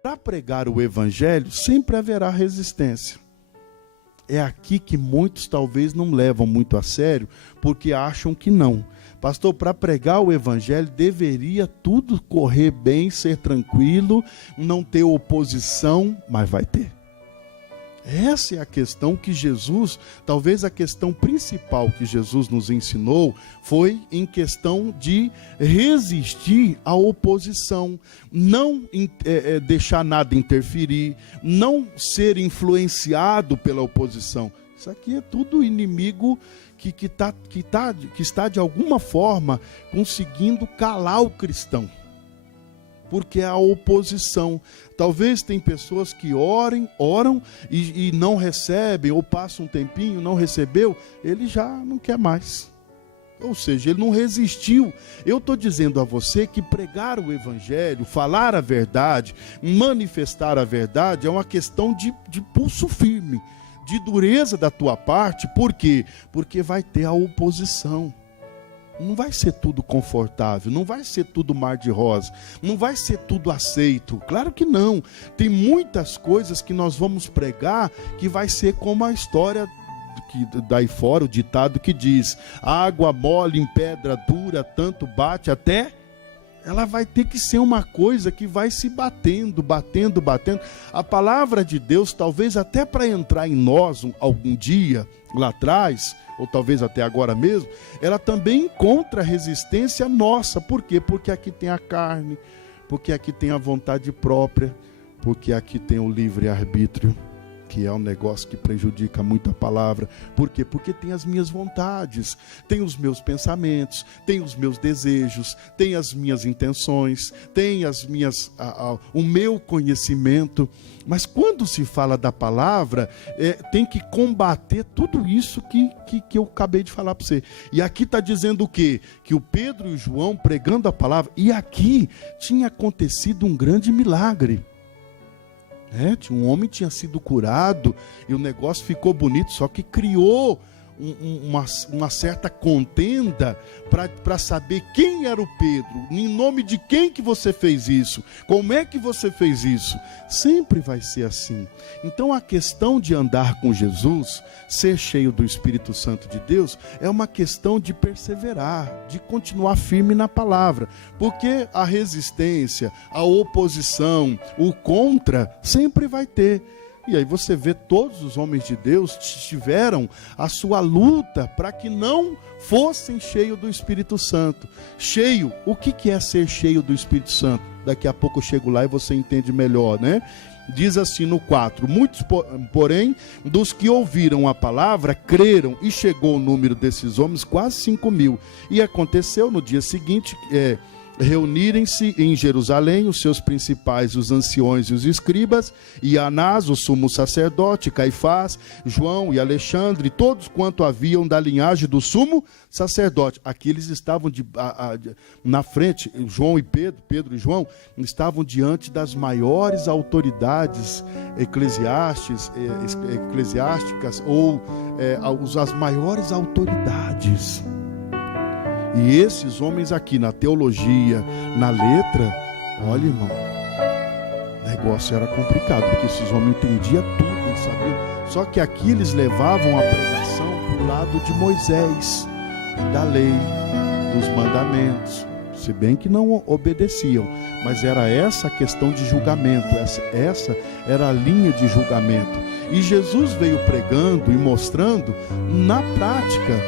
Para pregar o evangelho, sempre haverá resistência. É aqui que muitos talvez não levam muito a sério, porque acham que não. Pastor, para pregar o evangelho, deveria tudo correr bem, ser tranquilo, não ter oposição, mas vai ter. Essa é a questão que Jesus, talvez a questão principal que Jesus nos ensinou, foi em questão de resistir à oposição, não deixar nada interferir, não ser influenciado pela oposição. Isso aqui é tudo inimigo que está de alguma forma conseguindo calar o cristão. Porque a oposição, talvez tem pessoas que oram e não recebem, ou passam um tempinho, não recebeu, ele já não quer mais. Ou seja, ele não resistiu. Eu estou dizendo a você que pregar o evangelho, falar a verdade, manifestar a verdade é uma questão de pulso firme, de dureza da tua parte. Por quê? Porque vai ter a oposição. Não vai ser tudo confortável, não vai ser tudo mar de rosa, não vai ser tudo aceito. Claro que não. Tem muitas coisas que nós vamos pregar que vai ser como a história que daí fora, o ditado que diz: água mole em pedra dura, tanto bate até... Ela vai ter que ser uma coisa que vai se batendo. A palavra de Deus, talvez até para entrar em nós algum dia lá atrás, ou talvez até agora mesmo, ela também encontra resistência nossa. Por quê? Porque aqui tem a carne, porque aqui tem a vontade própria, porque aqui tem o livre-arbítrio, que é um negócio que prejudica muito a palavra. Por quê? Porque tem as minhas vontades, tem os meus pensamentos, tem os meus desejos, tem as minhas intenções, tem o meu conhecimento. Mas quando se fala da palavra, tem que combater tudo isso que eu acabei de falar para você. E aqui está dizendo o quê? Que o Pedro e o João pregando a palavra, e aqui tinha acontecido um grande milagre. Um homem tinha sido curado e o negócio ficou bonito, só que criou uma certa contenda para saber quem era o Pedro, em nome de quem que você fez isso, como é que você fez isso. Sempre vai ser assim. Então a questão de andar com Jesus, ser cheio do Espírito Santo de Deus, é uma questão de perseverar, de continuar firme na palavra, porque a resistência, a oposição, o contra, sempre vai ter. E aí você vê todos os homens de Deus tiveram a sua luta para que não fossem cheios do Espírito Santo. Cheio, o que é ser cheio do Espírito Santo? Daqui a pouco eu chego lá e você entende melhor, né? Diz assim no 4, muitos, porém, dos que ouviram a palavra, creram, e chegou o número desses homens, quase 5.000. E aconteceu no dia seguinte, reunirem-se em Jerusalém os seus principais, os anciões e os escribas, e Anás, o sumo sacerdote, Caifás, João e Alexandre, todos quanto haviam da linhagem do sumo sacerdote. Aqui eles estavam na frente, João e Pedro e João, estavam diante das maiores autoridades eclesiásticas ou as maiores autoridades. E esses homens aqui, na teologia, na letra, olha, irmão, o negócio era complicado, porque esses homens entendiam tudo, eles sabiam. Só que aqui eles levavam a pregação para o lado de Moisés, da lei, dos mandamentos, se bem que não obedeciam, mas era essa a questão de julgamento, essa era a linha de julgamento. E Jesus veio pregando e mostrando na prática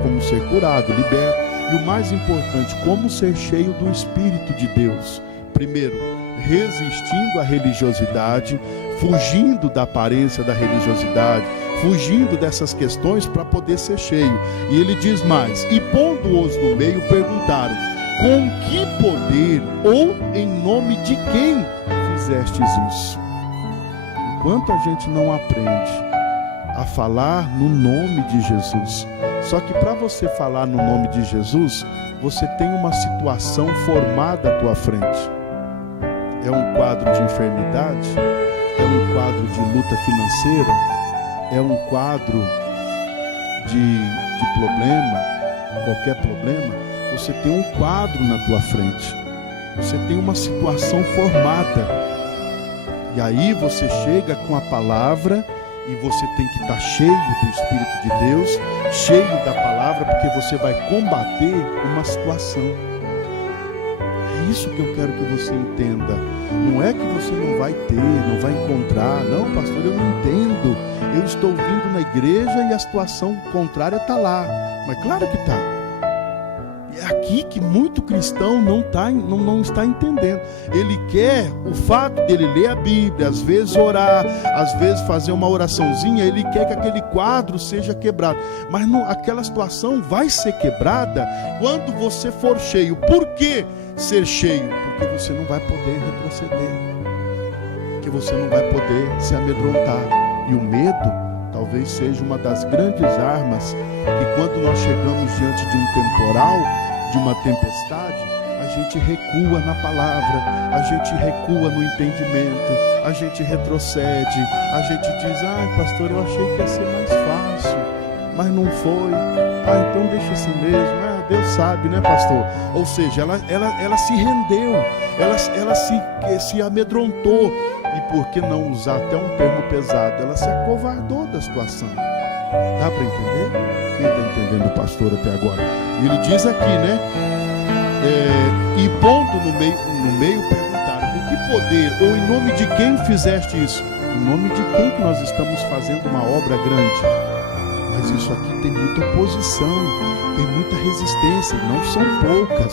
como ser curado, liberto, e o mais importante, como ser cheio do Espírito de Deus. Primeiro, resistindo à religiosidade, fugindo da aparência da religiosidade, fugindo dessas questões para poder ser cheio. E ele diz mais: e pondo-os no meio, perguntaram: com que poder ou em nome de quem fizestes isso? Enquanto a gente não aprende a falar no nome de Jesus, só que para você falar no nome de Jesus, você tem uma situação formada à tua frente. É um quadro de enfermidade, é um quadro de luta financeira, é um quadro de problema, qualquer problema. Você tem um quadro na tua frente, você tem uma situação formada. E aí você chega com a palavra e você tem que estar cheio do Espírito de Deus, cheio da palavra, porque você vai combater uma situação. É isso que eu quero que você entenda. Não é que você não vai ter, não vai encontrar. Não, pastor, eu não entendo. Eu estou vindo na igreja e a situação contrária está lá. Mas claro que está. É aqui que muito cristão não está entendendo. Ele quer o fato dele ler a Bíblia, às vezes orar, às vezes fazer uma oraçãozinha, ele quer que aquele quadro seja quebrado. Mas não, aquela situação vai ser quebrada quando você for cheio. Por que ser cheio? Porque você não vai poder retroceder. Porque você não vai poder se amedrontar. E o medo talvez seja uma das grandes armas que quando nós chegamos diante de um temporal, de uma tempestade, a gente recua na palavra, a gente recua no entendimento, a gente retrocede, a gente diz, pastor, eu achei que ia ser mais fácil, mas não foi, então deixa assim mesmo, Deus sabe, né, pastor? Ou seja, ela se rendeu, ela se amedrontou, e por que não usar até um termo pesado, ela se acovardou da situação. Dá para entender? Quem está entendendo o pastor até agora? Ele diz aqui, né? E pondo no meio perguntaram, com que poder ou em nome de quem fizeste isso? Em nome de quem que nós estamos fazendo uma obra grande? Mas isso aqui tem muita oposição, tem muita resistência, e não são poucas.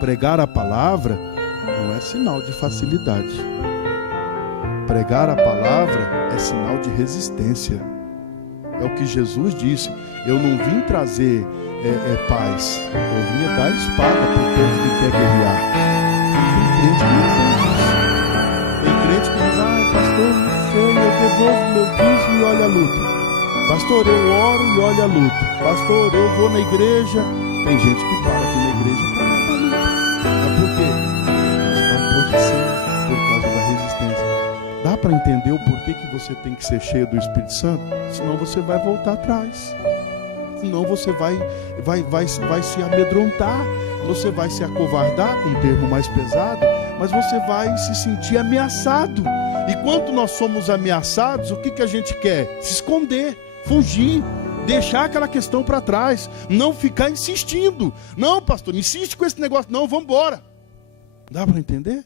Pregar a palavra não é sinal de facilidade. Pregar a palavra é sinal de resistência. É o que Jesus disse. Eu não vim trazer paz. Eu vim dar espada para o povo que quer guerrear. Tem crente que não tem isso. Tem crente que diz, pastor, não sei, eu devolvo meu dízimo e olha a luta. Pastor, eu oro e olha a luta. Pastor, eu vou na igreja. Tem gente que para aqui na igreja por causa da luta. Mas por quê? Por causa da oposição, por causa da resistência. Dá para entender o porquê que você tem que ser cheio do Espírito Santo? Senão você vai voltar atrás. Senão você vai se amedrontar. Você vai se acovardar, com um termo mais pesado, mas você vai se sentir ameaçado. E quando nós somos ameaçados, o que a gente quer? Se esconder, fugir, deixar aquela questão para trás, não ficar insistindo. Não, pastor, não insiste com esse negócio, não, vamos embora. Dá para entender?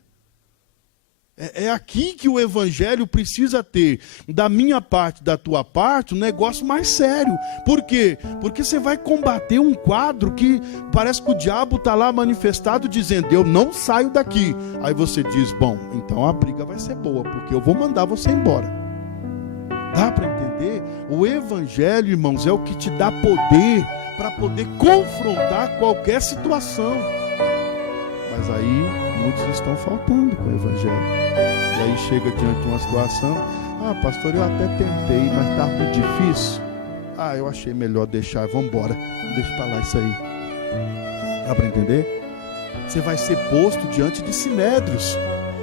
É aqui que o evangelho precisa ter, da minha parte, da tua parte, um negócio mais sério. Por quê? Porque você vai combater um quadro que parece que o diabo está lá manifestado dizendo, eu não saio daqui. Aí você diz, bom, então a briga vai ser boa, porque eu vou mandar você embora. Dá para entender? O evangelho, irmãos, é o que te dá poder para poder confrontar qualquer situação. Mas aí muitos estão faltando com o evangelho. E aí chega diante de uma situação, pastor, eu até tentei, mas está muito difícil. Eu achei melhor deixar, vamos embora, deixa para lá isso aí. Dá para entender? Você vai ser posto diante de sinédrios.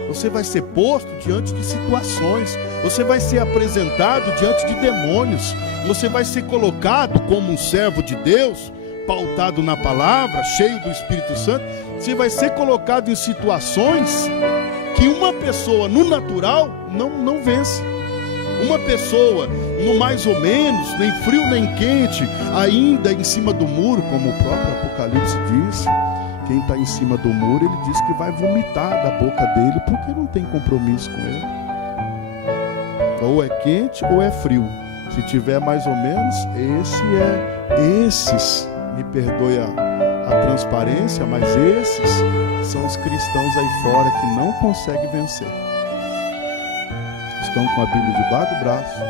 Você vai ser posto diante de situações. Você vai ser apresentado diante de demônios. Você vai ser colocado como um servo de Deus, pautado na palavra, cheio do Espírito Santo. Você vai ser colocado em situações que uma pessoa no natural não vence. Uma pessoa no mais ou menos, nem frio nem quente, ainda em cima do muro, como o próprio Apocalipse diz. Quem está em cima do muro, ele diz que vai vomitar da boca dele, porque não tem compromisso com ele. Ou é quente ou é frio. Se tiver mais ou menos, esses, me perdoe a transparência, mas esses são os cristãos aí fora que não conseguem vencer. Estão com a Bíblia debaixo do braço,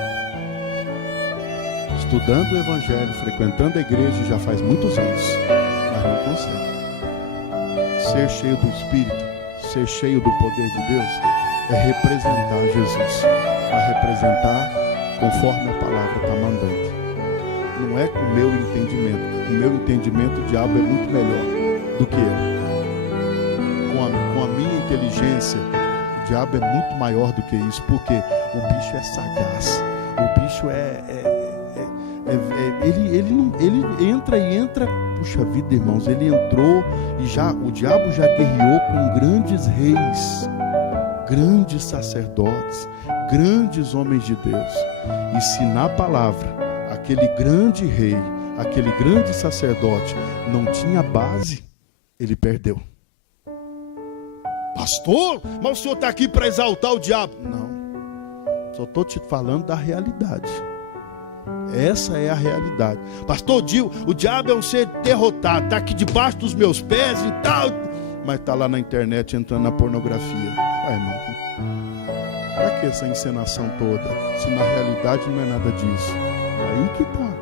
estudando o Evangelho, frequentando a igreja já faz muitos anos, mas não conseguem. Ser cheio do Espírito, ser cheio do poder de Deus, é representar Jesus, é representar conforme a palavra está mandando. Não é com o meu entendimento. O meu entendimento, o diabo é muito melhor do que eu. Com a minha inteligência, o diabo é muito maior do que isso, porque o bicho é sagaz. O bicho ele entra, puxa vida, irmãos, ele entrou e o diabo já guerreou com grandes reis. grandes sacerdotes, grandes homens de Deus. E se na palavra, aquele grande rei, aquele grande sacerdote não tinha base, ele perdeu. Pastor, mas o senhor está aqui para exaltar o diabo? Não, só estou te falando da realidade. Essa é a realidade. Pastor, o diabo é um ser derrotado, está aqui debaixo dos meus pés e tal, mas está lá na internet entrando na pornografia. Ué, irmão, para que essa encenação toda, se na realidade não é nada disso? Aí que está.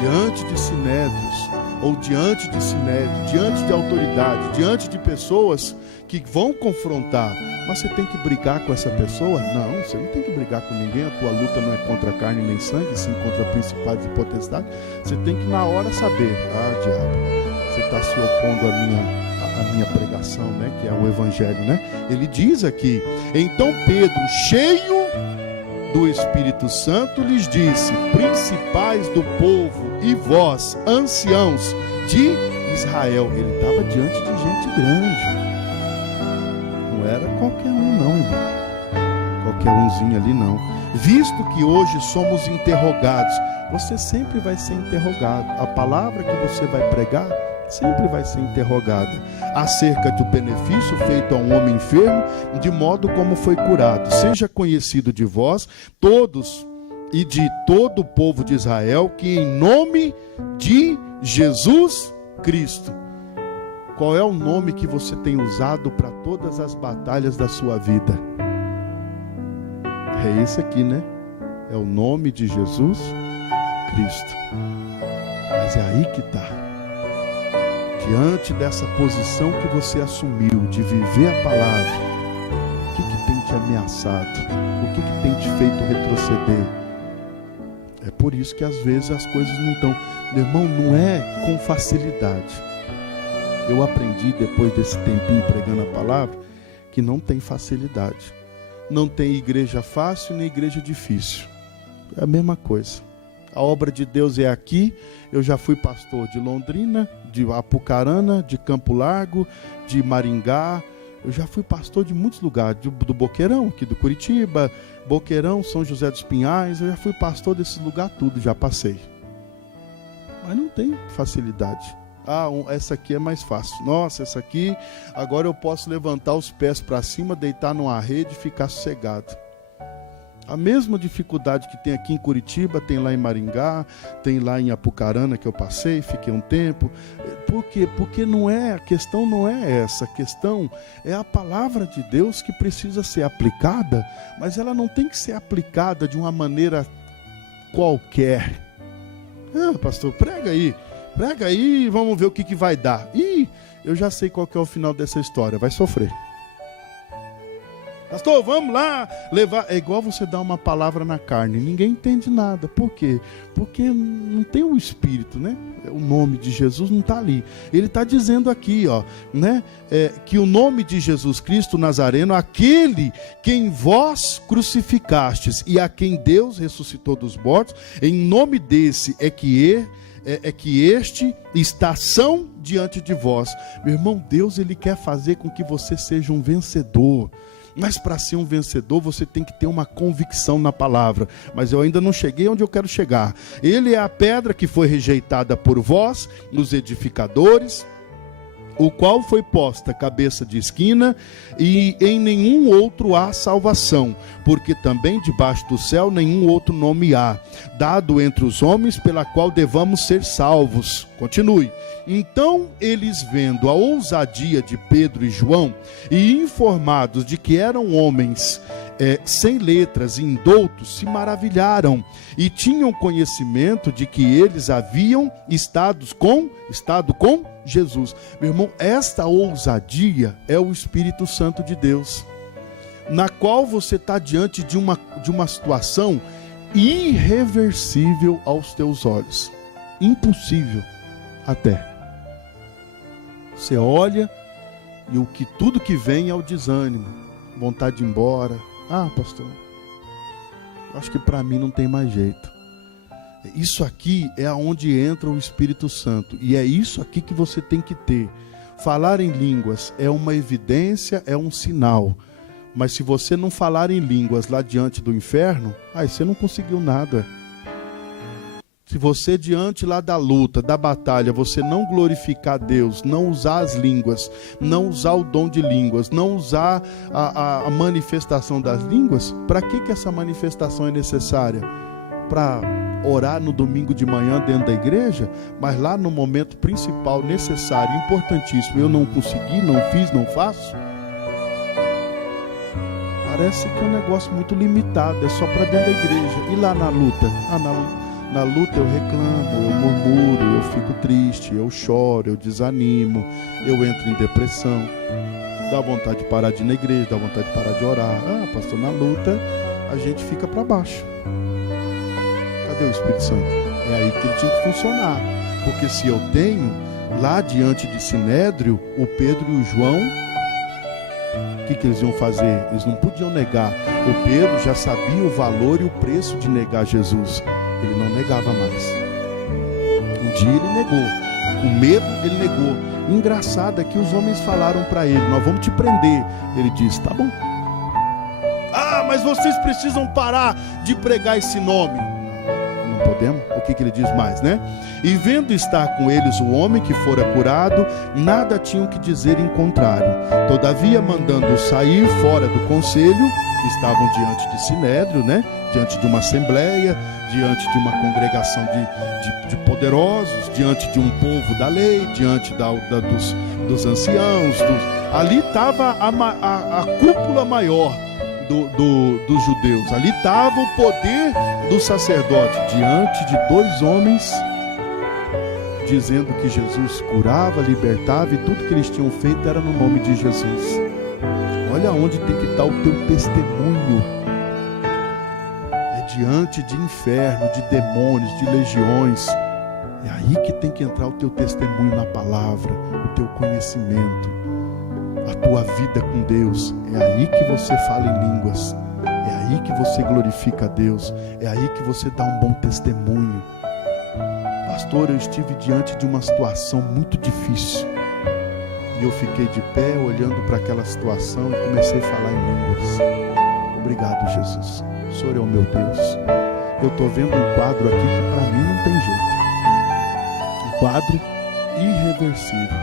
Diante de sinédrios, ou diante de sinédrio, diante de autoridade, diante de pessoas que vão confrontar, mas você tem que brigar com essa pessoa? Não, você não tem que brigar com ninguém. A tua luta não é contra carne nem sangue, sim contra principados e potestades. Você tem que na hora saber, diabo, você está se opondo à minha pregação, né, que é o evangelho, né? Ele diz aqui, então Pedro, cheio do Espírito Santo, lhes disse: principais do povo e vós, anciãos de Israel. Ele estava diante de gente grande, não era qualquer um não, irmão, qualquer umzinho ali não. Visto que hoje somos interrogados, você sempre vai ser interrogado, a palavra que você vai pregar sempre vai ser interrogada acerca do benefício feito a um homem enfermo, de modo como foi curado. Seja conhecido de vós todos e de todo o povo de Israel, que em nome de Jesus Cristo. Qual é o nome que você tem usado para todas as batalhas da sua vida? É esse aqui, né? É o nome de Jesus Cristo. Mas é aí que está. Diante dessa posição que você assumiu de viver a palavra, o que tem te ameaçado? O que tem te feito retroceder? É por isso que às vezes as coisas não estão. Meu irmão, não é com facilidade. Eu aprendi depois desse tempinho pregando a palavra que não tem facilidade. Não tem igreja fácil nem igreja difícil. É a mesma coisa. A obra de Deus é aqui. Eu já fui pastor de Londrina, de Apucarana, de Campo Largo, de Maringá. Eu já fui pastor de muitos lugares, do Boqueirão, aqui do Curitiba, Boqueirão, São José dos Pinhais. Eu já fui pastor desses lugares tudo, já passei. Mas não tem facilidade. Essa aqui é mais fácil. Nossa, essa aqui, agora eu posso levantar os pés para cima, deitar numa rede e ficar sossegado. A mesma dificuldade que tem aqui em Curitiba, tem lá em Maringá, tem lá em Apucarana, que eu passei, fiquei um tempo. Por quê? Porque a questão não é essa. A questão é a palavra de Deus que precisa ser aplicada, mas ela não tem que ser aplicada de uma maneira qualquer. Pastor, prega aí e vamos ver o que vai dar. Eu já sei qual que é o final dessa história, vai sofrer. Pastor, vamos lá levar. É igual você dar uma palavra na carne, ninguém entende nada. Por quê? Porque não tem o Espírito, né? O nome de Jesus não está ali. Ele está dizendo aqui, né? Que o nome de Jesus Cristo Nazareno, aquele que em vós crucificastes e a quem Deus ressuscitou dos mortos, em nome desse é que este está são diante de vós. Meu irmão, Deus ele quer fazer com que você seja um vencedor. Mas para ser um vencedor, você tem que ter uma convicção na palavra. Mas eu ainda não cheguei onde eu quero chegar. Ele é a pedra que foi rejeitada por vós, os edificadores, o qual foi posta cabeça de esquina, e em nenhum outro há salvação, porque também debaixo do céu nenhum outro nome há, dado entre os homens, pela qual devamos ser salvos. Continue. Então eles, vendo a ousadia de Pedro e João, e informados de que eram homens sem letras e indoutos, se maravilharam e tinham conhecimento de que eles haviam estado com Jesus. Meu irmão, esta ousadia é o Espírito Santo de Deus, na qual você está diante de uma situação irreversível aos teus olhos, impossível até. Você olha e tudo que vem é o desânimo, vontade de ir embora. Pastor, acho que para mim não tem mais jeito. Isso aqui é onde entra o Espírito Santo, e é isso aqui que você tem que ter. falar em línguas é uma evidência, é um sinal. Mas se você não falar em línguas lá diante do inferno, aí você não conseguiu nada. Se você diante lá da luta, da batalha, você não glorificar Deus, não usar as línguas, não usar o dom de línguas, não usar a manifestação das línguas, para que essa manifestação é necessária? Para orar no domingo de manhã dentro da igreja, mas lá no momento principal, necessário, importantíssimo, eu não consegui, não fiz, não faço? Parece que é um negócio muito limitado, é só para dentro da igreja. E lá na luta? Na luta eu reclamo, eu murmuro, eu fico triste, eu choro, eu desanimo, eu entro em depressão. Dá vontade de parar de ir na igreja, dá vontade de parar de orar. Pastor, na luta a gente fica para baixo. Cadê o Espírito Santo? É aí que ele tinha que funcionar. Porque se eu tenho, lá diante de Sinédrio, o Pedro e o João, o que eles iam fazer? Eles não podiam negar. O Pedro já sabia o valor e o preço de negar Jesus. Ele não negava mais. Um dia ele negou. Com medo ele negou. Engraçado é que os homens falaram para ele: nós vamos te prender. Ele disse: tá bom. Mas vocês precisam parar de pregar esse nome. Não podemos? O que ele diz mais, né? E vendo estar com eles o homem que fora curado, nada tinham que dizer em contrário. Todavia, mandando-o sair fora do conselho, estavam diante de Sinédrio, né? Diante de uma assembleia, diante de uma congregação de poderosos, diante de um povo da lei, diante dos anciãos. Ali estava a cúpula maior dos judeus. Ali estava o poder do sacerdote, diante de dois homens, dizendo que Jesus curava, libertava, e tudo que eles tinham feito era no nome de Jesus. Olha onde tem que estar o teu testemunho. É diante de inferno, de demônios, de legiões. É aí que tem que entrar o teu testemunho na palavra, o teu conhecimento, a tua vida com Deus. É aí que você fala em línguas. É aí que você glorifica a Deus. É aí que você dá um bom testemunho. Pastor, eu estive diante de uma situação muito difícil. E eu fiquei de pé olhando para aquela situação e comecei a falar em línguas. Obrigado, Jesus. O Senhor é o meu Deus. Eu estou vendo um quadro aqui que para mim não tem jeito. Um quadro irreversível.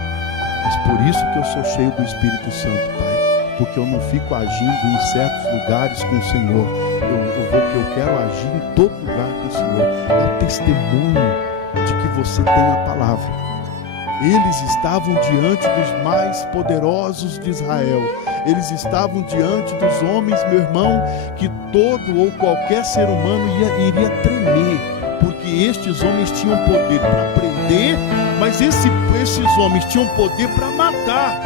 Mas por isso que eu sou cheio do Espírito Santo, Pai. Porque eu não fico agindo em certos lugares com o Senhor. Eu quero agir em todo lugar com o Senhor. É o testemunho de que você tem a palavra. Eles estavam diante dos mais poderosos de Israel. Eles estavam diante dos homens, meu irmão, que todo ou qualquer ser humano iria tremer. Porque estes homens tinham poder para prender, mas esses homens tinham poder para matar.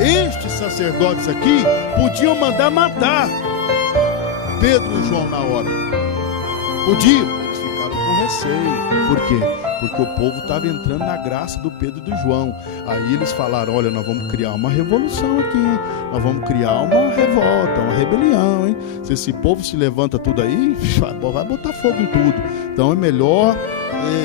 Estes sacerdotes aqui podiam mandar matar Pedro e João na hora. Podiam, eles ficaram com receio. Por quê? Porque o povo estava entrando na graça do Pedro e do João. Aí eles falaram: olha, nós vamos criar uma revolução aqui. Nós vamos criar uma revolta, uma rebelião, hein? Se esse povo se levanta tudo aí, vai botar fogo em tudo. Então é melhor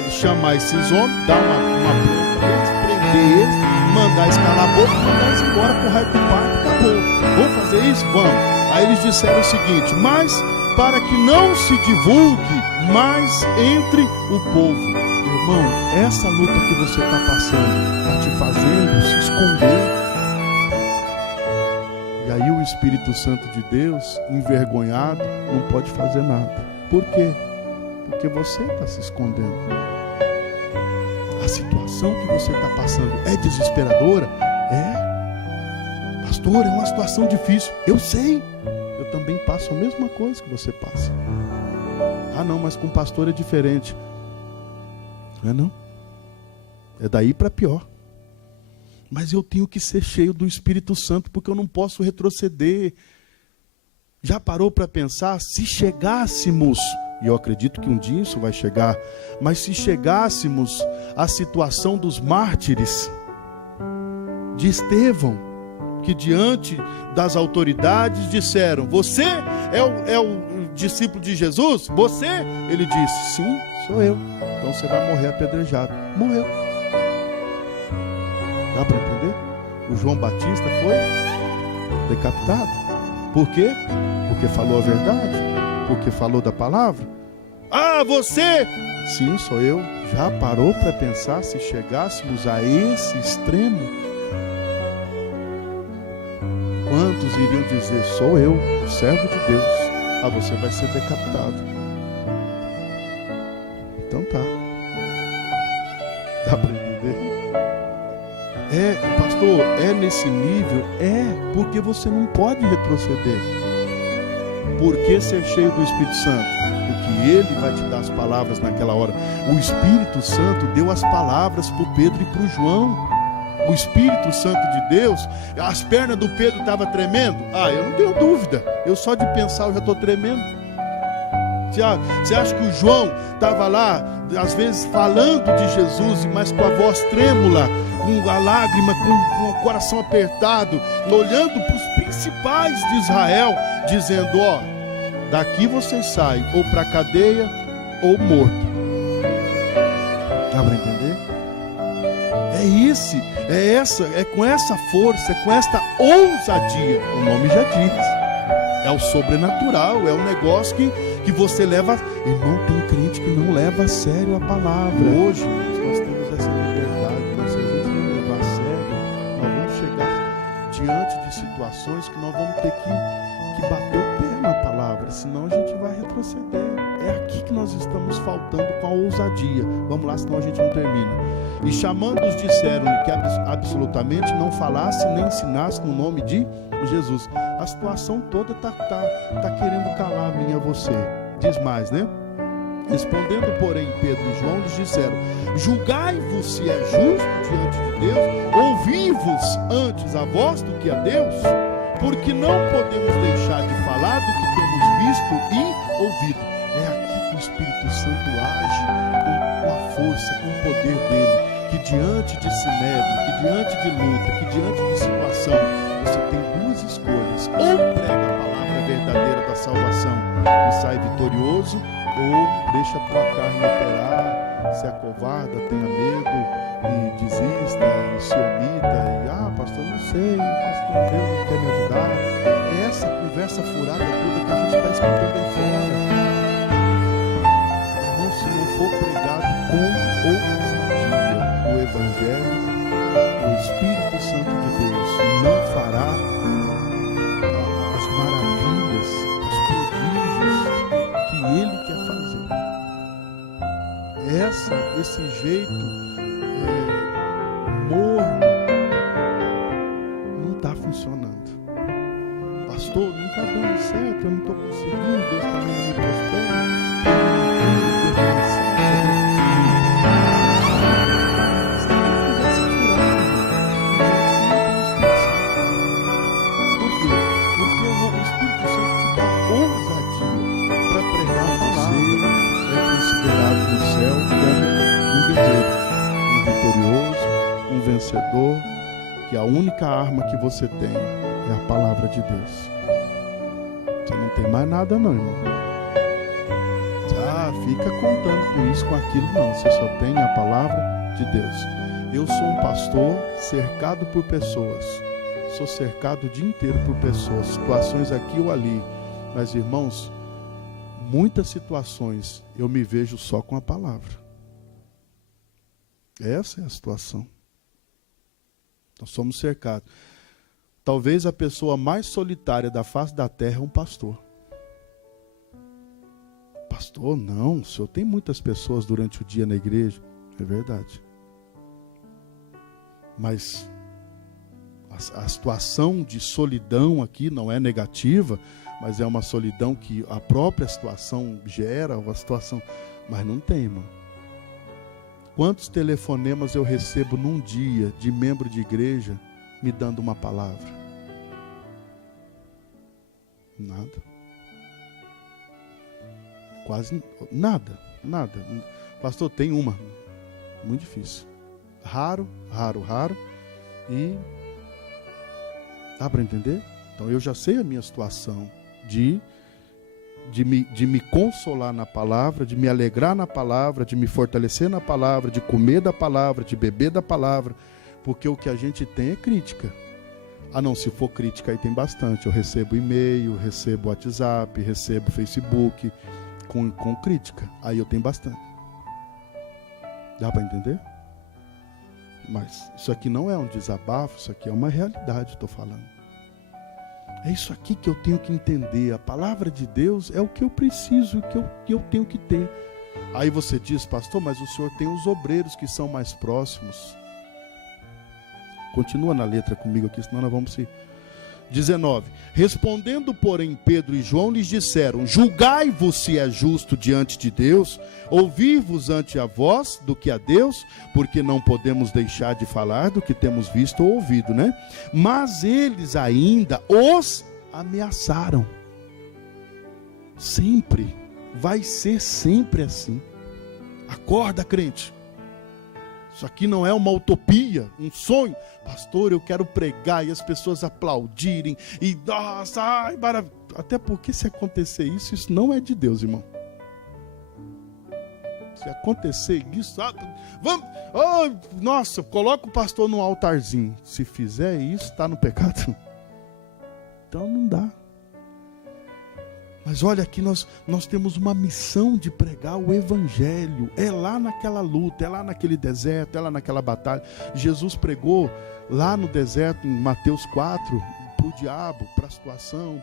chamar esses homens, dar uma bronca deles, prender eles, mandar escalar a boca, mandar eles embora pro raio do parto, acabou. Vamos fazer isso? Vamos. Aí eles disseram o seguinte: mas para que não se divulgue mais entre o povo. Irmão, essa luta que você está passando está te fazendo se esconder. E aí o Espírito Santo de Deus, envergonhado, não pode fazer nada. Por quê? Porque você está se escondendo. A situação que você está passando é desesperadora? É. Pastor, é uma situação difícil. Eu sei. Eu também passo a mesma coisa que você passa. Ah não, mas com o pastor é diferente. Não é não? É daí para pior. Mas eu tenho que ser cheio do Espírito Santo, porque eu não posso retroceder. Já parou para pensar? Se chegássemos, e eu acredito que um dia isso vai chegar, mas se chegássemos à situação dos mártires, de Estevão, que diante das autoridades disseram: você é o discípulo de Jesus? Você? Ele disse: sim, sou eu. Então você vai morrer apedrejado. Morreu. Dá para entender? O João Batista foi decapitado. Por quê? Porque falou a verdade, porque falou da palavra. Ah, você! Sim, sou eu. Já parou para pensar se chegássemos a esse extremo? Quantos iriam dizer, sou eu, o servo de Deus? Ah, você vai ser decapitado. Então tá. Dá para entender? Pastor, é nesse nível? Porque você não pode retroceder. Por que ser cheio do Espírito Santo? Porque Ele vai te dar as palavras naquela hora. O Espírito Santo deu as palavras para o Pedro e para o João. O Espírito Santo de Deus, as pernas do Pedro estavam tremendo? Eu não tenho dúvida. Eu só de pensar eu já estou tremendo. Você acha que o João estava lá, às vezes falando de Jesus, mas com a voz trêmula, com a lágrima, com o coração apertado, olhando para os principais de Israel, dizendo, daqui vocês saem ou para a cadeia ou morto. Dá para entender? É com essa força, é com esta ousadia, o nome já diz, é o sobrenatural, é um negócio que você leva, irmão, tem crente que não leva a sério a palavra. Hoje nós temos essa liberdade, mas se a gente não levar a sério, nós vamos chegar diante de situações que nós vamos ter que bater o pé na palavra, senão a gente vai retroceder. É aqui que nós estamos faltando com a ousadia. Vamos lá, senão a gente não termina. E chamando-os disseram-lhe que absolutamente não falasse nem ensinasse no nome de Jesus. A situação toda está querendo calar a mim e a você. Diz mais, né? Respondendo, porém, Pedro e João lhes disseram, julgai-vos se é justo diante de Deus, ouvi-vos antes a vós do que a Deus, porque não podemos deixar de falar do que temos visto e ouvido. É aqui que o Espírito Santo age com a força, com o poder dele, que diante de sinédrio, que diante de luta, que diante de situação, você tem duas escolhas: ou prega a palavra verdadeira da salvação e sai vitorioso, ou deixa a tua carne operar, se acovarda, tenha medo e desista e se omita e pastor, não sei, pastor, Deus não quer me ajudar. É essa conversa furada toda que a gente está escutando aí fora. Irmão, se não for pregado com ousadia o Evangelho, o Espírito Santo de Deus não fará as maravilhas, os prodígios que Ele quer fazer. Esse jeito morno não está funcionando. Pastor, não está dando certo, eu não estou conseguindo, Deus está me prosperando. Vencedor, que a única arma que você tem é a palavra de Deus. Você não tem mais nada não, irmão. Fica contando com isso, com aquilo, não. Você só tem a palavra de Deus. Eu sou um pastor cercado por pessoas. Sou cercado o dia inteiro por pessoas, situações aqui ou ali. Mas, irmãos, muitas situações eu me vejo só com a palavra. Essa é a situação. Nós somos cercados. Talvez a pessoa mais solitária da face da terra é um pastor. Pastor, não, o senhor tem muitas pessoas durante o dia na igreja. É verdade. Mas a situação de solidão aqui não é negativa, mas é uma solidão que a própria situação gera, uma situação. Mas não tem, irmão. Quantos telefonemas eu recebo num dia de membro de igreja me dando uma palavra? Nada. Quase nada. Pastor, tem uma. Muito difícil. Raro. E dá para entender? Então eu já sei a minha situação de me consolar na palavra, de me alegrar na palavra, de me fortalecer na palavra, de comer da palavra, de beber da palavra, Porque o que a gente tem é crítica. Ah não, se for crítica aí tem bastante. Eu recebo e-mail, recebo WhatsApp, recebo Facebook com crítica. Aí eu tenho bastante. Dá para entender? Mas isso aqui não é um desabafo, isso aqui é uma realidade, estou falando. É isso aqui que eu tenho que entender. A palavra de Deus é o que eu preciso, que eu tenho que ter. Aí você diz, pastor, mas o senhor tem os obreiros que são mais próximos. Continua na letra comigo aqui, senão nós vamos se... 19. Respondendo, porém, Pedro e João lhes disseram: julgai-vos se é justo diante de Deus, ouvir-vos ante a vós do que a Deus, porque não podemos deixar de falar do que temos visto ou ouvido, né? Mas eles ainda os ameaçaram. Sempre, vai ser sempre assim. Acorda, crente. Isso aqui não é uma utopia, um sonho. Pastor, eu quero pregar e as pessoas aplaudirem. E nossa, ai, maravilha. Até porque se acontecer isso, isso não é de Deus, irmão. Se acontecer isso, vamos, oh, nossa, coloca o pastor no altarzinho. Se fizer isso, está no pecado. Então não dá. Mas olha aqui, nós temos uma missão de pregar o evangelho. É lá naquela luta, é lá naquele deserto, é lá naquela batalha. Jesus pregou lá no deserto, em Mateus 4, para o diabo, para a situação,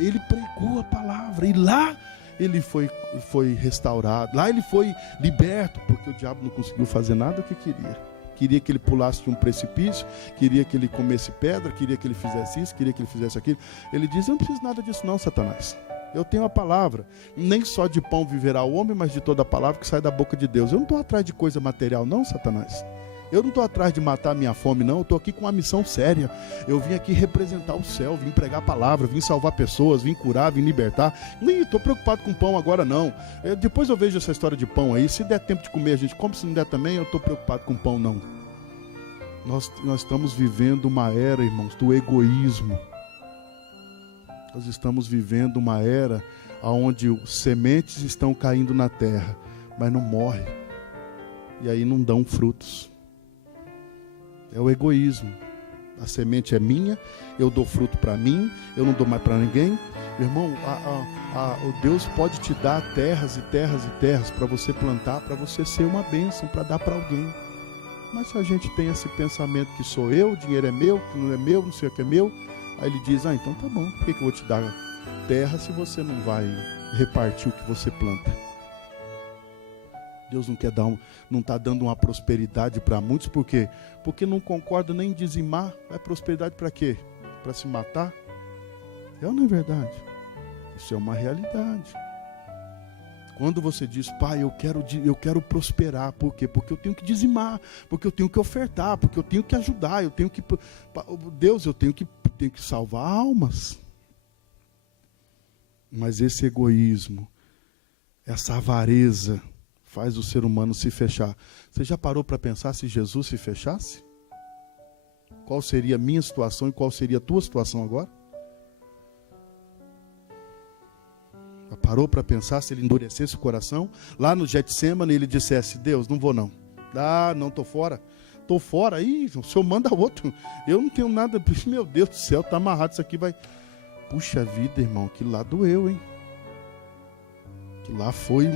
ele pregou a palavra. E lá ele foi restaurado, lá ele foi liberto, porque o diabo não conseguiu fazer nada que queria. Queria que ele pulasse de um precipício, queria que ele comesse pedra, queria que ele fizesse isso, queria que ele fizesse aquilo. Ele diz: eu não preciso nada disso não, Satanás. Eu tenho a palavra. Nem só de pão viverá o homem, mas de toda a palavra que sai da boca de Deus. Eu não estou atrás de coisa material não, Satanás. Eu não estou atrás de matar a minha fome não. Eu estou aqui com uma missão séria. Eu vim aqui representar o céu, vim pregar a palavra, vim salvar pessoas, vim curar, vim libertar. Nem estou preocupado com pão agora não. Depois eu vejo essa história de pão aí. Se der tempo de comer, a gente come. Se não der também, eu estou preocupado com pão não. Nós estamos vivendo uma era, irmãos, do egoísmo. Nós estamos vivendo uma era onde sementes estão caindo na terra, mas não morrem. E aí não dão frutos. É o egoísmo. A semente é minha, eu dou fruto para mim, eu não dou mais para ninguém. Irmão, o Deus pode te dar terras e terras e terras para você plantar, para você ser uma bênção, para dar para alguém. Mas se a gente tem esse pensamento que sou eu, o dinheiro é meu, que não é meu, não sei o que é meu, aí ele diz: então tá bom, por que eu vou te dar terra se você não vai repartir o que você planta? Deus não quer não está dando uma prosperidade para muitos, por quê? Porque não concorda nem em dizimar. Vai prosperidade para quê? Para se matar? É ou não é verdade? Isso é uma realidade. Quando você diz: pai, eu quero prosperar, por quê? Porque eu tenho que dizimar, porque eu tenho que ofertar, porque eu tenho que ajudar, eu tenho que... Deus, eu tenho que salvar almas. Mas esse egoísmo, essa avareza, faz o ser humano se fechar. Você já parou para pensar se Jesus se fechasse? Qual seria a minha situação e qual seria a tua situação agora? Já parou para pensar se ele endurecesse o coração? Lá no Getsêmani ele dissesse: Deus, não vou não. Não, estou fora. Estou fora. Ih, o senhor manda outro. Eu não tenho nada. Meu Deus do céu, está amarrado. Isso aqui vai... Puxa vida, irmão, aquilo lá doeu, hein? Aquilo lá foi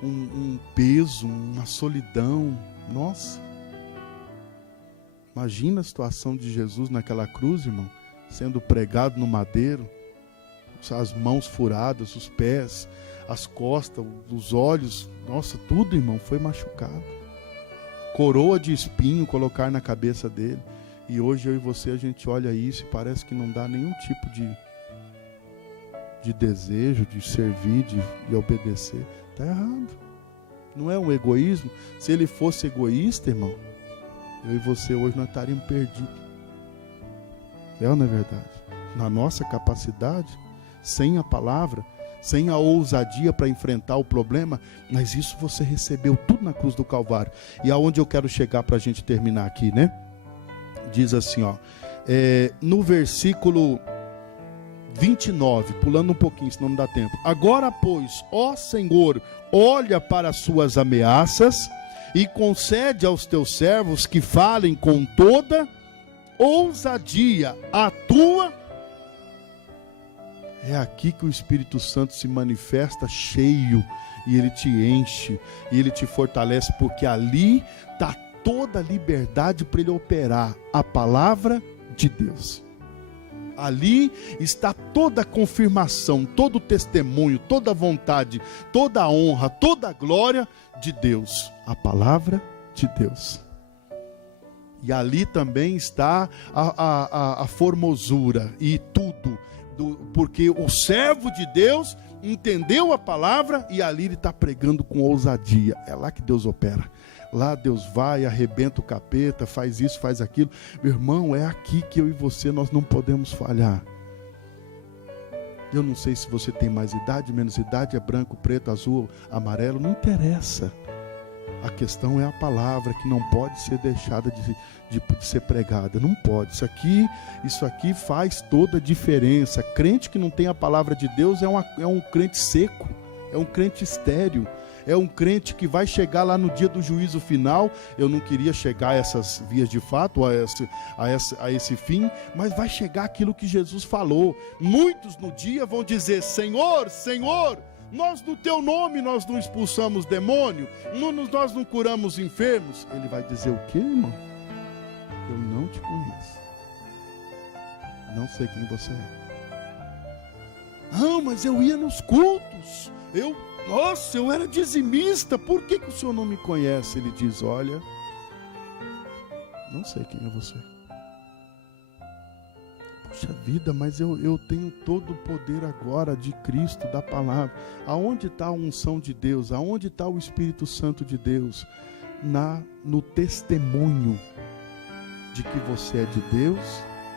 um peso, uma solidão. Nossa. Imagina a situação de Jesus naquela cruz, irmão, sendo pregado no madeiro, as mãos furadas, os pés, as costas, os olhos, nossa, tudo, irmão, foi machucado. Coroa de espinho colocar na cabeça dele. E hoje eu e você, a gente olha isso e parece que não dá nenhum tipo de desejo, de servir, de obedecer. Está errado. Não é um egoísmo. Se ele fosse egoísta, irmão, eu e você hoje nós estaríamos perdidos. É ou não é verdade? Na nossa capacidade, sem a palavra, sem a ousadia para enfrentar o problema, mas isso você recebeu tudo na cruz do Calvário. E aonde eu quero chegar para a gente terminar aqui, né? Diz assim, ó, no versículo 29, pulando um pouquinho, senão não dá tempo. Agora, pois, ó Senhor, olha para as suas ameaças e concede aos teus servos que falem com toda ousadia a tua. É aqui que o Espírito Santo se manifesta cheio, e ele te enche, e ele te fortalece, porque ali está toda a liberdade para ele operar a palavra de Deus. Ali está toda a confirmação, todo o testemunho, toda a vontade, toda a honra, toda a glória de Deus, a palavra de Deus. E ali também está a formosura e tudo, porque o servo de Deus entendeu a palavra e ali ele está pregando com ousadia. É lá que Deus opera. Lá Deus vai, arrebenta o capeta, faz isso, faz aquilo. Meu irmão, é aqui que eu e você, nós não podemos falhar. Eu não sei se você tem mais idade, menos idade, é branco, preto, azul, amarelo, não interessa. A questão é a palavra, que não pode ser deixada de ser pregada. Não pode. Isso aqui faz toda a diferença. Crente que não tem a palavra de Deus é um crente seco, é um crente estéril. É um crente que vai chegar lá no dia do juízo final. Eu não queria chegar a essas vias de fato, a esse fim, mas vai chegar aquilo que Jesus falou. Muitos no dia vão dizer: Senhor, Senhor, nós no teu nome nós não expulsamos demônio, nós não curamos enfermos. Ele vai dizer o quê, irmão? Eu não te conheço, não sei quem você é. Ah, mas eu ia nos cultos, Nossa, eu era dizimista, por que o senhor não me conhece? Ele diz: olha, não sei quem é você. Puxa vida, mas eu tenho todo o poder agora de Cristo, da palavra. Aonde está a unção de Deus? Aonde está o Espírito Santo de Deus? No testemunho de que você é de Deus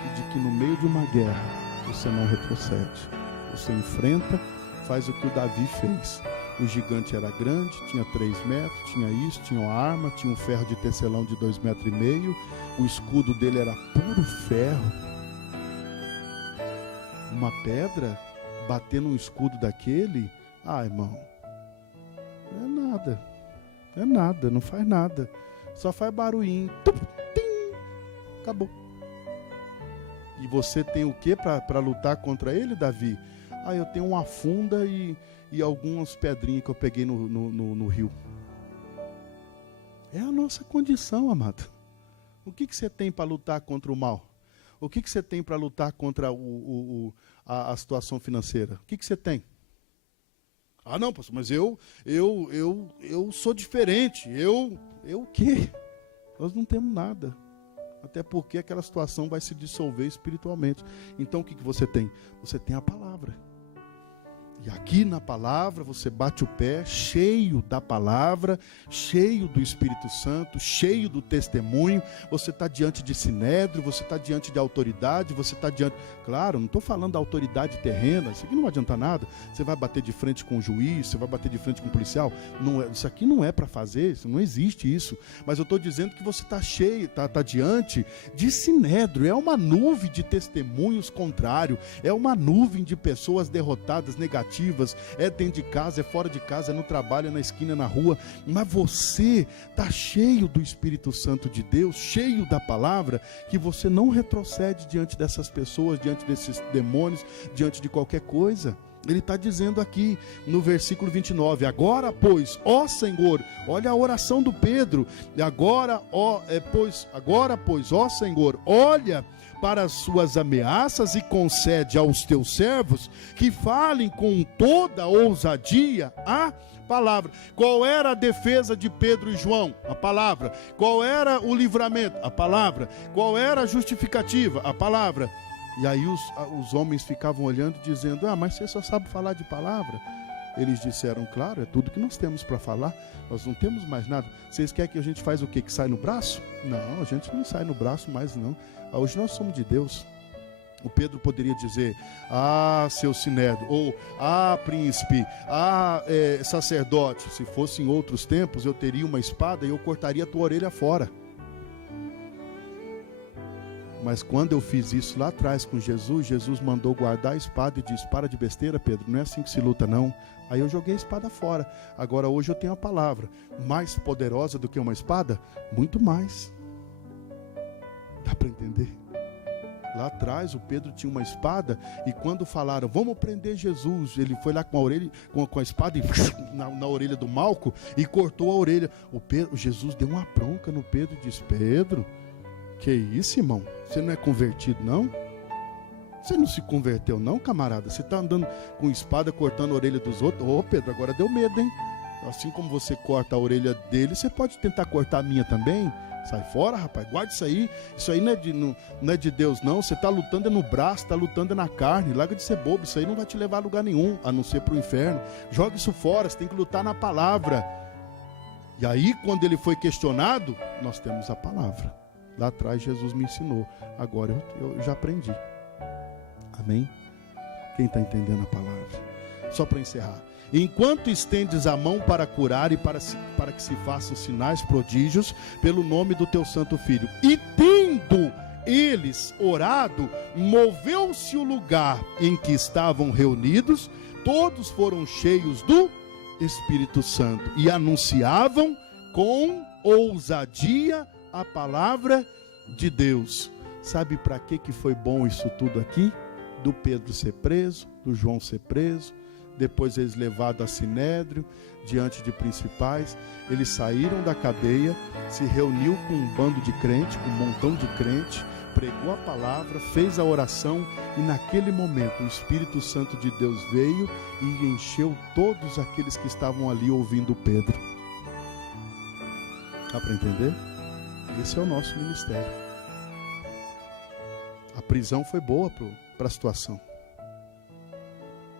e de que no meio de uma guerra você não retrocede. Você enfrenta, faz o que o Davi fez. O gigante era grande, tinha 3 metros, tinha isso, tinha uma arma, tinha um ferro de tecelão de 2,5 metros, o escudo dele era puro ferro. Uma pedra bater num escudo daquele, irmão, é nada, não faz nada, só faz barulhinho, acabou. E você tem o que para lutar contra ele, Davi? Eu tenho uma funda e algumas pedrinhas que eu peguei no rio. É a nossa condição, amado. O que você tem para lutar contra o mal? O que você tem para lutar contra a situação financeira? O que você tem? Não, pastor, mas eu sou diferente. Eu o quê? Nós não temos nada. Até porque aquela situação vai se dissolver espiritualmente. Então o que você tem? Você tem a palavra. E aqui na palavra você bate o pé, cheio da palavra, cheio do Espírito Santo, cheio do testemunho. Você está diante de sinédrio, você está diante de autoridade, você está diante... Claro, não estou falando da autoridade terrena, isso aqui não vai adiantar nada. Você vai bater de frente com o juiz, você vai bater de frente com o policial. Isso aqui não é para fazer, isso, não existe isso. Mas eu estou dizendo que você está cheio, está diante de sinédrio. É uma nuvem de testemunhos contrários, é uma nuvem de pessoas derrotadas, negativas. É dentro de casa, é fora de casa, é no trabalho, é na esquina, é na rua, mas você está cheio do Espírito Santo de Deus, cheio da palavra, que você não retrocede diante dessas pessoas, diante desses demônios, diante de qualquer coisa. Ele está dizendo aqui no versículo 29, agora pois, ó Senhor, olha a oração do Pedro, agora pois, ó Senhor, olha para as suas ameaças e concede aos teus servos que falem com toda ousadia a palavra. Qual era a defesa de Pedro e João? A palavra. Qual era o livramento? A palavra. Qual era a justificativa? A palavra. E aí os homens ficavam olhando dizendo: mas você só sabe falar de palavra? Eles disseram: claro, é tudo que nós temos para falar, nós não temos mais nada. Vocês querem que a gente faça o quê? Que sai no braço? Não, a gente não sai no braço mais não. Hoje nós somos de Deus. O Pedro poderia dizer: seu sinédrio, ou príncipe, sacerdote. Se fosse em outros tempos, eu teria uma espada e eu cortaria a tua orelha fora. Mas quando eu fiz isso lá atrás com Jesus, Jesus mandou guardar a espada e disse: para de besteira, Pedro, não é assim que se luta não. Aí eu joguei a espada fora. Agora hoje eu tenho a palavra. Mais poderosa do que uma espada? Muito mais. Dá para entender? Lá atrás o Pedro tinha uma espada, e quando falaram, vamos prender Jesus, ele foi lá com a orelha, com a espada na orelha do Malco e cortou a orelha. Jesus deu uma bronca no Pedro e disse: Pedro, que isso, irmão? Você não é convertido não? Você não se converteu não, camarada? Você está andando com espada cortando a orelha dos outros? Ô Pedro, agora deu medo, hein? Assim como você corta a orelha dele, você pode tentar cortar a minha também? Sai fora, rapaz, guarda isso aí. Isso aí não é de Deus não. Você está lutando no braço, está lutando na carne. Larga de ser bobo, isso aí não vai te levar a lugar nenhum, a não ser para o inferno. Joga isso fora, você tem que lutar na palavra. E aí, quando ele foi questionado, nós temos a palavra. Lá atrás Jesus me ensinou, agora eu já aprendi. Amém? Quem está entendendo a palavra? Só para encerrar: enquanto estendes a mão para curar e para que se façam sinais, prodígios, pelo nome do teu santo Filho, e tendo eles orado, moveu-se o lugar em que estavam reunidos, todos foram cheios do Espírito Santo e anunciavam com ousadia a palavra de Deus. Sabe para que foi bom isso tudo aqui? Do Pedro ser preso, do João ser preso, depois eles levados a Sinédrio, diante de principais. Eles saíram da cadeia, se reuniu com um bando de crente, com um montão de crente, pregou a palavra, fez a oração, e naquele momento o Espírito Santo de Deus veio e encheu todos aqueles que estavam ali ouvindo Pedro. Dá para entender? Esse é o nosso ministério. A prisão foi boa para a situação,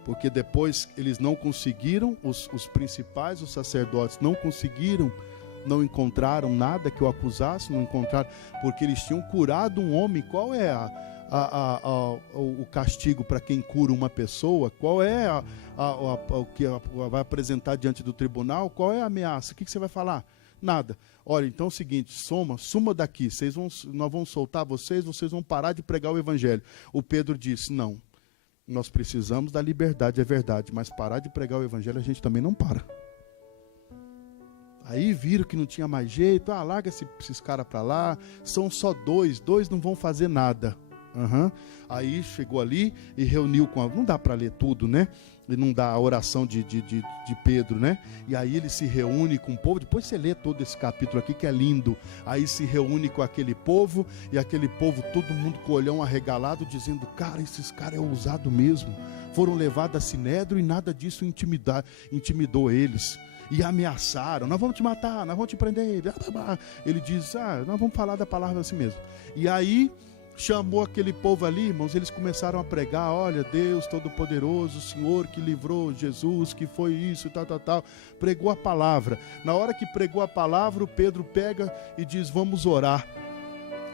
porque depois eles não conseguiram, os principais, os sacerdotes não conseguiram, não encontraram nada que o acusasse, não encontraram, porque eles tinham curado um homem. Qual é o castigo para quem cura uma pessoa? Qual é o que vai apresentar diante do tribunal? Qual é a ameaça? O que você vai falar? Nada. Olha, então é o seguinte, suma daqui, nós vamos soltar vocês vão parar de pregar o evangelho. O Pedro disse: não, nós precisamos da liberdade, é verdade, mas parar de pregar o evangelho a gente também não para. Aí viram que não tinha mais jeito, larga esses caras para lá, são só dois não vão fazer nada. Aí chegou ali e reuniu não dá para ler tudo, né? E não dá a oração de Pedro, né? E aí ele se reúne com o povo. Depois você lê todo esse capítulo aqui que é lindo. Aí se reúne com aquele povo, e aquele povo, todo mundo com o olhão arregalado, dizendo: cara, esses caras é ousado mesmo. Foram levados a Sinédrio e nada disso intimidou eles. E ameaçaram: nós vamos te matar, nós vamos te prender. Ele diz: nós vamos falar da palavra assim mesmo. E aí chamou aquele povo ali, irmãos, eles começaram a pregar: olha, Deus Todo-Poderoso, o Senhor que livrou Jesus, que foi isso, tal. Pregou a palavra. Na hora que pregou a palavra, o Pedro pega e diz: vamos orar.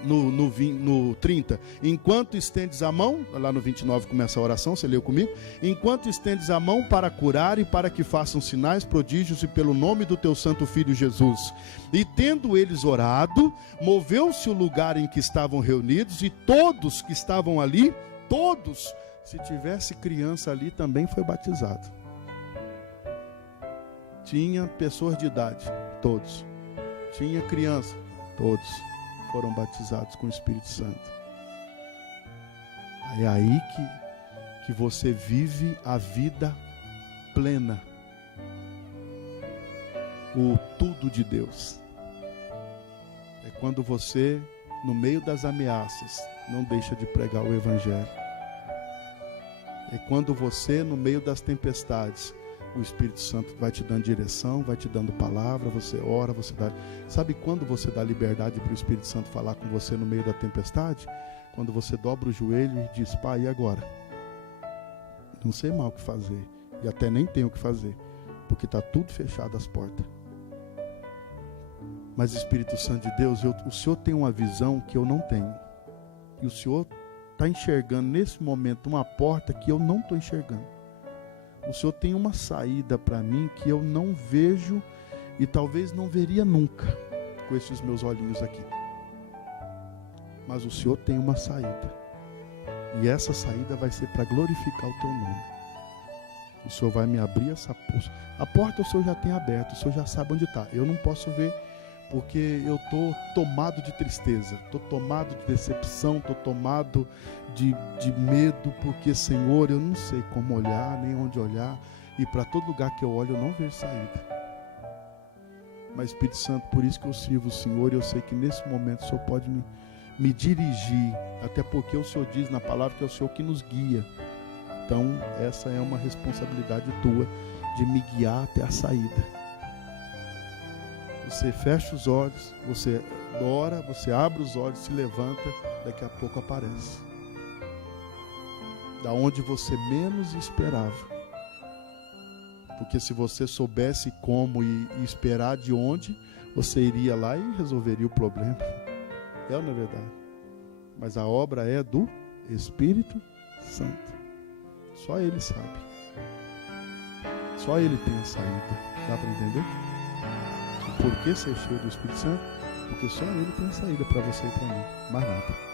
No 30, enquanto estendes a mão, lá no 29 começa a oração, você leu comigo? Enquanto estendes a mão para curar e para que façam sinais, prodígios e pelo nome do teu santo Filho Jesus. E tendo eles orado, moveu-se o lugar em que estavam reunidos, e todos que estavam ali, todos, se tivesse criança ali, também foi batizado. Tinha pessoas de idade, todos. Tinha criança, todos foram batizados com o Espírito Santo. É aí que você vive a vida plena, o tudo de Deus. É quando você, no meio das ameaças, não deixa de pregar o evangelho. É quando você, no meio das tempestades, o Espírito Santo vai te dando direção, vai te dando palavra, você ora, você dá... Sabe quando você dá liberdade para o Espírito Santo falar com você no meio da tempestade? Quando você dobra o joelho e diz: pai, e agora? Não sei mais o que fazer, e até nem tenho o que fazer, porque está tudo fechado as portas. Mas Espírito Santo de Deus, o Senhor tem uma visão que eu não tenho, e o Senhor está enxergando nesse momento uma porta que eu não estou enxergando. O Senhor tem uma saída para mim que eu não vejo e talvez não veria nunca com esses meus olhinhos aqui. mas o Senhor tem uma saída. E essa saída vai ser para glorificar o teu nome. O Senhor vai me abrir essa porta. A porta o Senhor já tem aberto, o Senhor já sabe onde está. Eu não posso ver porque eu estou tomado de tristeza, estou tomado de decepção, estou tomado de medo, porque, Senhor, eu não sei como olhar, nem onde olhar, e para todo lugar que eu olho eu não vejo saída. Mas, Espírito Santo, por isso que eu sirvo o Senhor, e eu sei que nesse momento o Senhor pode me dirigir, até porque o Senhor diz na palavra que é o Senhor que nos guia. Então, essa é uma responsabilidade tua, de me guiar até a saída. Você fecha os olhos, você ora, você abre os olhos, se levanta, daqui a pouco aparece. Da onde você menos esperava. Porque se você soubesse como e esperar de onde, você iria lá e resolveria o problema. É ou não é verdade? Mas a obra é do Espírito Santo. Só Ele sabe. Só Ele tem a saída. Dá para entender? Por que ser cheio do Espírito Santo? Porque só Ele tem a saída para você e para mim. Mais nada.